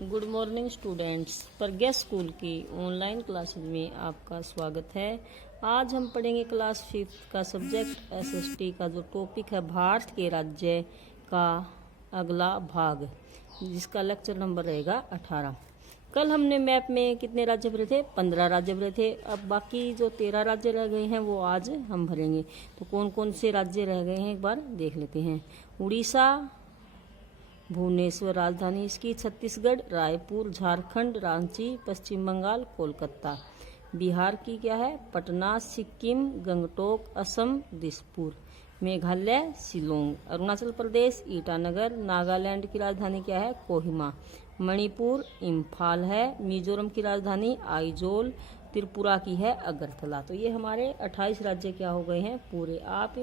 Good morning students, प्रज्ञा school की online classes में आपका स्वागत है। आज हम पढ़ेंगे क्लास 5 का सब्जेक्ट एसएसटी का जो टॉपिक है भारत के राज्य का अगला भाग, जिसका लेक्चर नंबर रहेगा 18। कल हमने मैप में कितने राज्य भरे थे? 15 राज्य भरे थे। अब बाकी जो 13 राज्य रह गए हैं वो आज हम भरेंगे। तो कौन कौन से राज्य रह गए हैं एक बार देख लेते हैं। उड़ीसा, भुवनेश्वर राजधानी इसकी, छत्तीसगढ़, रायपुर, झारखंड, रांची, पश्चिम बंगाल, कोलकाता। बिहार की क्या है? पटना, सिक्किम, गंगटोक, असम, दिसपुर। मेघालय शिलोंग। अरुणाचल प्रदेश ईटानगर। नागालैंड की राजधानी क्या है? कोहिमा। मणिपुर इम्फाल है। मिजोरम की राजधानी आइजोल। त्रिपुरा की है अगरतला। तो ये हमारे 28 राज्य क्या हो गए हैं पूरे। आप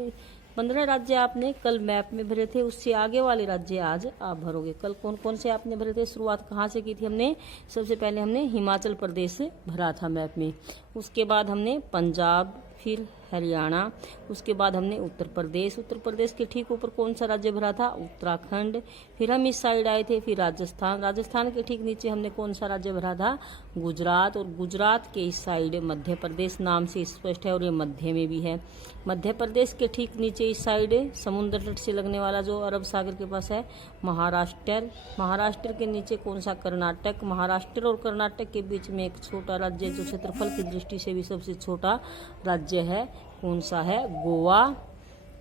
15 राज्य आपने कल मैप में भरे थे, उससे आगे वाले राज्य आज आप भरोगे। कल कौन कौन से आपने भरे थे? शुरुआत कहाँ से की थी हमने? सबसे पहले हमने हिमाचल प्रदेश से भरा था मैप में, उसके बाद हमने पंजाब, फिर हरियाणा, उसके बाद हमने उत्तर प्रदेश के ठीक ऊपर कौन सा राज्य भरा था? उत्तराखंड। फिर हम इस साइड आए थे, फिर राजस्थान के ठीक नीचे हमने कौन सा राज्य भरा था? गुजरात। और गुजरात के इस साइड मध्य प्रदेश नाम से स्पष्ट है और ये मध्य में भी है। मध्य प्रदेश के ठीक नीचे इस साइड समुद्र तट से लगने वाला जो अरब सागर के पास है महाराष्ट्र के नीचे कौन सा? कर्नाटक। महाराष्ट्र और कर्नाटक के बीच में एक छोटा राज्य जो क्षेत्रफल की दृष्टि से भी सबसे छोटा राज्य है, कौन सा है? गोवा।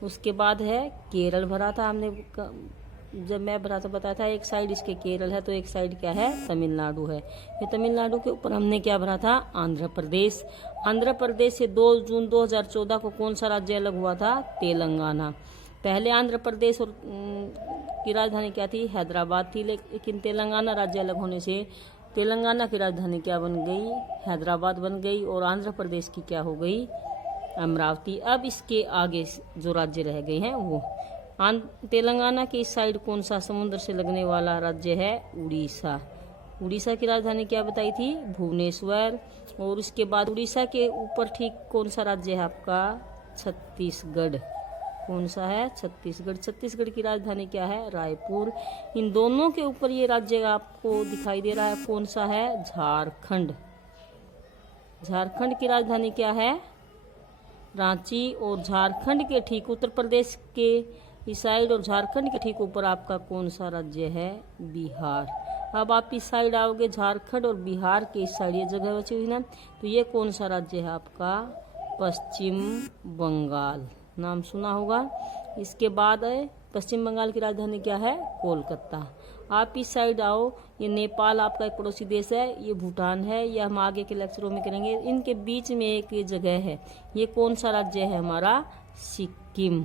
उसके बाद है केरल भरा था हमने, जब मैं भरा था बताया था एक साइड इसके केरल है तो एक साइड क्या है? तमिलनाडु है। ये तमिलनाडु के ऊपर हमने क्या भरा था? आंध्र प्रदेश से 2 जून 2014 को कौन सा राज्य अलग हुआ था? तेलंगाना। पहले आंध्र प्रदेश और की राजधानी क्या थी? हैदराबाद थी, लेकिन तेलंगाना राज्य अलग होने से तेलंगाना की राजधानी क्या बन गई? हैदराबाद बन गई। और आंध्र प्रदेश की क्या हो गई? अमरावती। अब इसके आगे जो राज्य रह गए हैं वो तेलंगाना के इस साइड कौन सा समुद्र से लगने वाला राज्य है? उड़ीसा की राजधानी क्या बताई थी? भुवनेश्वर। और उसके बाद उड़ीसा के ऊपर ठीक कौन सा राज्य है आपका? छत्तीसगढ़। कौन सा है? छत्तीसगढ़ की राजधानी क्या है? रायपुर। इन दोनों के ऊपर ये राज्य आपको दिखाई दे रहा है, कौन सा है? झारखंड की राजधानी क्या है? रांची। और झारखंड के ठीक उत्तर प्रदेश के इस साइड और झारखंड के ठीक ऊपर आपका कौन सा राज्य है? बिहार। अब आप इस साइड आओगे, झारखंड और बिहार के इस साइड ये जगह बची हुई ना, तो ये कौन सा राज्य है आपका? पश्चिम बंगाल। नाम सुना होगा। इसके बाद पश्चिम बंगाल की राजधानी क्या है? कोलकाता। आप इस साइड आओ, ये नेपाल आपका एक पड़ोसी देश है, ये भूटान है, ये हम आगे के लेक्चरों में करेंगे। इनके बीच में एक जगह है, ये कौन सा राज्य है हमारा? सिक्किम।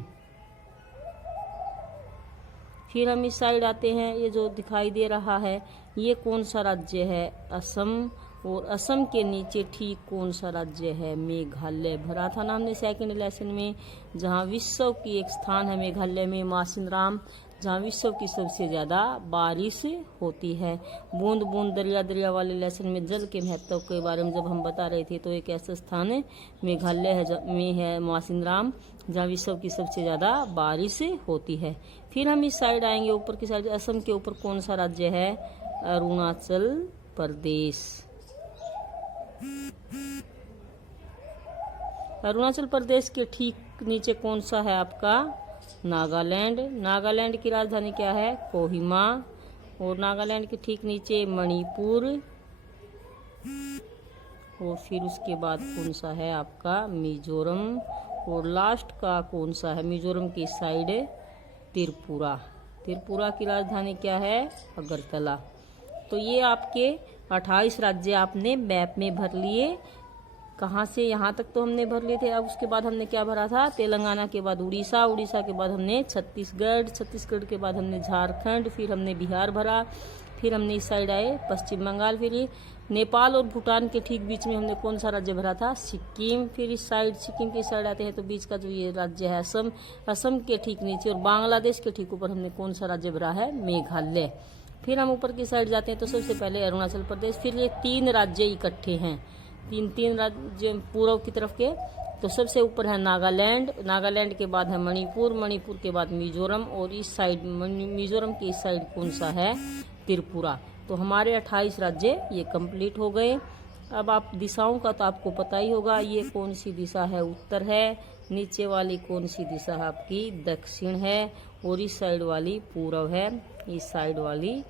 फिर हम इस साइड आते हैं, ये जो दिखाई दे रहा है ये कौन सा राज्य है? असम। और असम के नीचे ठीक कौन सा राज्य है? मेघालय। भरा था ना हमने सेकंड लेसन में, जहाँ विश्व की एक स्थान है मेघालय में, मासिनराम, जहाँ विश्व की सबसे ज़्यादा बारिश होती है। बूंद बूंद दरिया वाले लेसन में जल के महत्व के बारे में जब हम बता रहे थे, तो एक ऐसा स्थान है मेघालय में है मासिनराम, जहाँ विश्व की सबसे ज़्यादा बारिश होती है। फिर हम इस साइड आएंगे, ऊपर की साइड असम के ऊपर कौन सा राज्य है? अरुणाचल प्रदेश। अरुणाचल प्रदेश के ठीक नीचे कौन सा है आपका? नागालैंड की राजधानी क्या है? कोहिमा। और नागालैंड के ठीक नीचे मणिपुर। और फिर उसके बाद कौन सा है आपका? मिजोरम। और लास्ट का कौन सा है? मिजोरम की साइड त्रिपुरा की राजधानी क्या है? अगरतला। तो ये आपके 28 राज्य आपने मैप में भर लिए। कहाँ से यहाँ तक तो हमने भर लिए थे। अब उसके बाद हमने क्या भरा था? तेलंगाना के बाद उड़ीसा के बाद हमने छत्तीसगढ़ के बाद हमने झारखंड, फिर हमने बिहार भरा, फिर हमने इस साइड आए पश्चिम बंगाल, फिर नेपाल और भूटान के ठीक बीच में हमने कौन सा राज्य भरा था? सिक्किम। फिर इस साइड सिक्किम की साइड आते हैं तो बीच का जो ये राज्य है असम के ठीक नीचे और बांग्लादेश के ठीक ऊपर हमने कौन सा राज्य भरा है? मेघालय। फिर हम ऊपर की साइड जाते हैं तो सबसे पहले अरुणाचल प्रदेश, फिर ये 3 राज्य इकट्ठे हैं, तीन राज्य पूर्व की तरफ के। तो सबसे ऊपर है नागालैंड के बाद है मणिपुर के बाद मिजोरम, और इस साइड मिजोरम की इस साइड कौन सा है? त्रिपुरा। तो हमारे 28 राज्य ये कंप्लीट हो गए। अब आप दिशाओं का तो आपको पता ही होगा, ये कौन सी दिशा है, उत्तर है, नीचे वाली कौन सी दिशा है आपकी, दक्षिण है, और इस साइड वाली पूर्व है, इस साइड वाली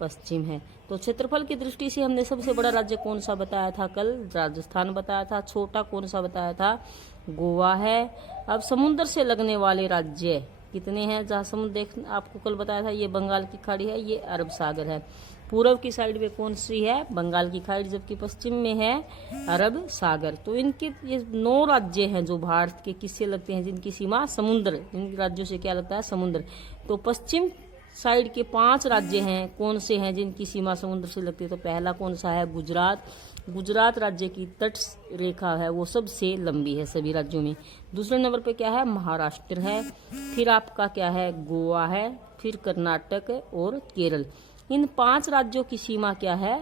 पश्चिम है। तो क्षेत्रफल की दृष्टि से हमने सबसे बड़ा राज्य कौन सा बताया था कल, राजस्थान बताया था। छोटा कौन सा बताया था, गोवा है। अब समुद्र से लगने वाले राज्य कितने हैं, जहाँ समुद्र देख आपको कल बताया था, ये बंगाल की खाड़ी है, ये अरब सागर है। पूर्व की साइड में कौन सी है, बंगाल की खाड़ी, जबकि पश्चिम में है अरब सागर। तो इनके ये 9 राज्य हैं जो भारत के किससे लगते हैं, जिनकी सीमा समुद्र, इन राज्यों से क्या लगता है, समुद्र। तो पश्चिम साइड के 5 राज्य हैं, कौन से हैं जिनकी सीमा समुद्र से लगती है। तो पहला कौन सा है, गुजरात। गुजरात राज्य की तट रेखा है वो सबसे लंबी है सभी राज्यों में। दूसरे नंबर पे क्या है, महाराष्ट्र है। फिर आपका क्या है, गोवा है। फिर कर्नाटक और केरल। इन 5 राज्यों की सीमा क्या है,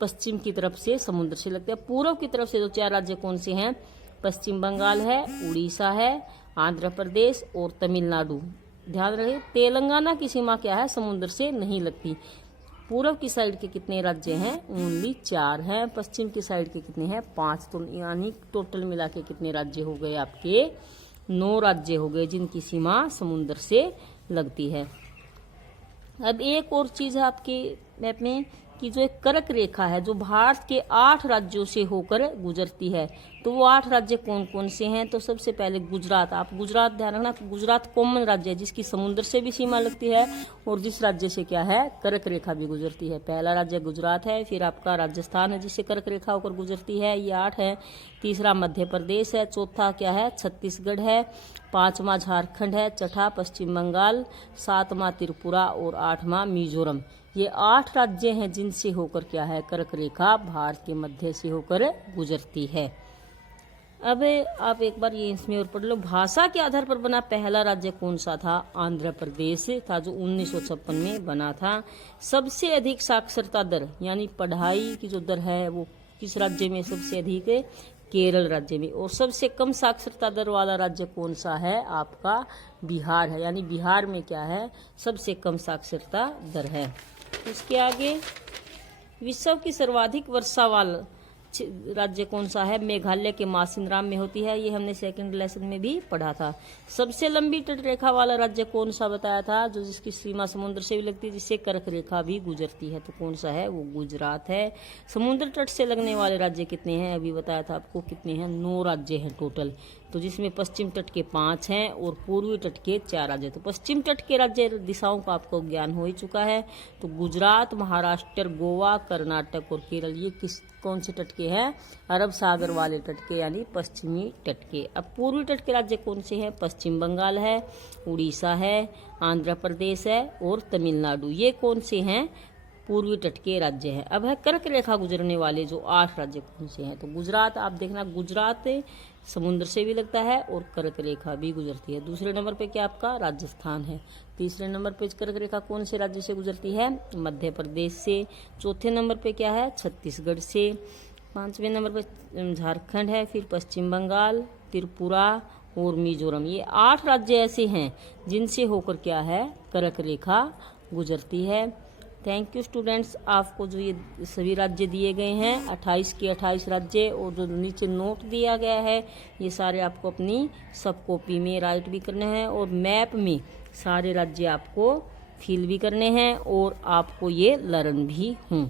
पश्चिम की तरफ से समुद्र से लगते हैं। पूर्व की तरफ से जो 4 राज्य कौन से हैं, पश्चिम बंगाल है, उड़ीसा है, आंध्र प्रदेश और तमिलनाडु। ध्यान रहे, तेलंगाना की सीमा क्या है, समुद्र से नहीं लगती। पूर्व की साइड के कितने राज्य हैं, ओनली 4 हैं। पश्चिम की साइड के कितने हैं, 5। तो यानी टोटल मिला के कितने राज्य हो गए आपके, 9 राज्य हो गए जिनकी सीमा समुद्र से लगती है। अब एक और चीज है आपके मैप में कि जो एक कर्क रेखा है जो भारत के 8 राज्यों से होकर गुजरती है। तो वो 8 राज्य कौन कौन से हैं, तो सबसे पहले गुजरात। आप गुजरात ध्यान रखना, गुजरात कॉमन राज्य है जिसकी समुद्र से भी सीमा लगती है और जिस राज्य से क्या है, कर्क रेखा भी गुजरती है। पहला राज्य गुजरात है। फिर आपका राजस्थान है जिससे कर्क रेखा होकर गुजरती है, ये 8 है। तीसरा मध्य प्रदेश है। चौथा क्या है, छत्तीसगढ़ है। 5वां झारखंड है। छठा पश्चिम बंगाल। 7वां त्रिपुरा और 8वां मिजोरम। ये 8 राज्य हैं जिनसे होकर क्या है, कर्क रेखा भारत के मध्य से होकर गुजरती है। अब आप एक बार ये इसमें और पढ़ लो, भाषा के आधार पर बना पहला राज्य कौन सा था, आंध्र प्रदेश था जो 1956 में बना था। सबसे अधिक साक्षरता दर यानी पढ़ाई की जो दर है वो किस राज्य में सबसे अधिक है, केरल राज्य में। और सबसे कम साक्षरता दर वाला राज्य कौन सा है, आपका बिहार है। यानी बिहार में क्या है, सबसे कम साक्षरता दर है। उसके आगे विश्व की सर्वाधिक वर्षा वाला राज्य कौन सा है, मेघालय के मासिनराम में होती है। ये हमने सेकंड लेसन में भी पढ़ा था। सबसे लंबी तट रेखा वाला राज्य कौन सा बताया था, जो जिसकी सीमा समुद्र से भी लगती है, जिससे कर्क रेखा भी गुजरती है। तो कौन सा है, वो गुजरात है। समुद्र तट से लगने वाले राज्य कितने हैं, अभी बताया था आपको कितने हैं, 9 राज्य हैं टोटल। तो जिसमें पश्चिम तट के 5 हैं और पूर्वी तट के 4 राज्य। तो पश्चिम तट के राज्य दिशाओं का आपको ज्ञान हो ही चुका है। तो गुजरात, महाराष्ट्र, गोवा, कर्नाटक और केरल ये कौन से तट के हैं, अरब सागर वाले तट के यानी पश्चिमी तट के। अब पूर्वी तट के राज्य कौन से हैं, पश्चिम बंगाल है, उड़ीसा है, आंध्र प्रदेश है और तमिलनाडु। ये कौन से हैं, पूर्वी तट के राज्य हैं। अब है कर्क रेखा गुजरने वाले जो 8 राज्य कौन से हैं। तो गुजरात आप देखना, गुजरात समुद्र से भी लगता है और कर्क रेखा भी गुजरती है। दूसरे नंबर पे क्या आपका राजस्थान है। तीसरे नंबर पे कर्क रेखा कौन से राज्य से गुजरती है, मध्य प्रदेश से। चौथे नंबर पे क्या है, छत्तीसगढ़ से। 5वें नंबर पे झारखंड है। फिर पश्चिम बंगाल, त्रिपुरा और मिजोरम। ये 8 राज्य ऐसे हैं जिनसे होकर क्या है, कर्क रेखा गुजरती है। Thank you students. आपको जो ये सभी राज्य दिए गए हैं 28 के 28 राज्य और जो नीचे नोट दिया गया है ये सारे आपको अपनी सब कॉपी में राइट भी करने हैं और मैप में सारे राज्य आपको फिल भी करने हैं और आपको ये लर्न भी हों।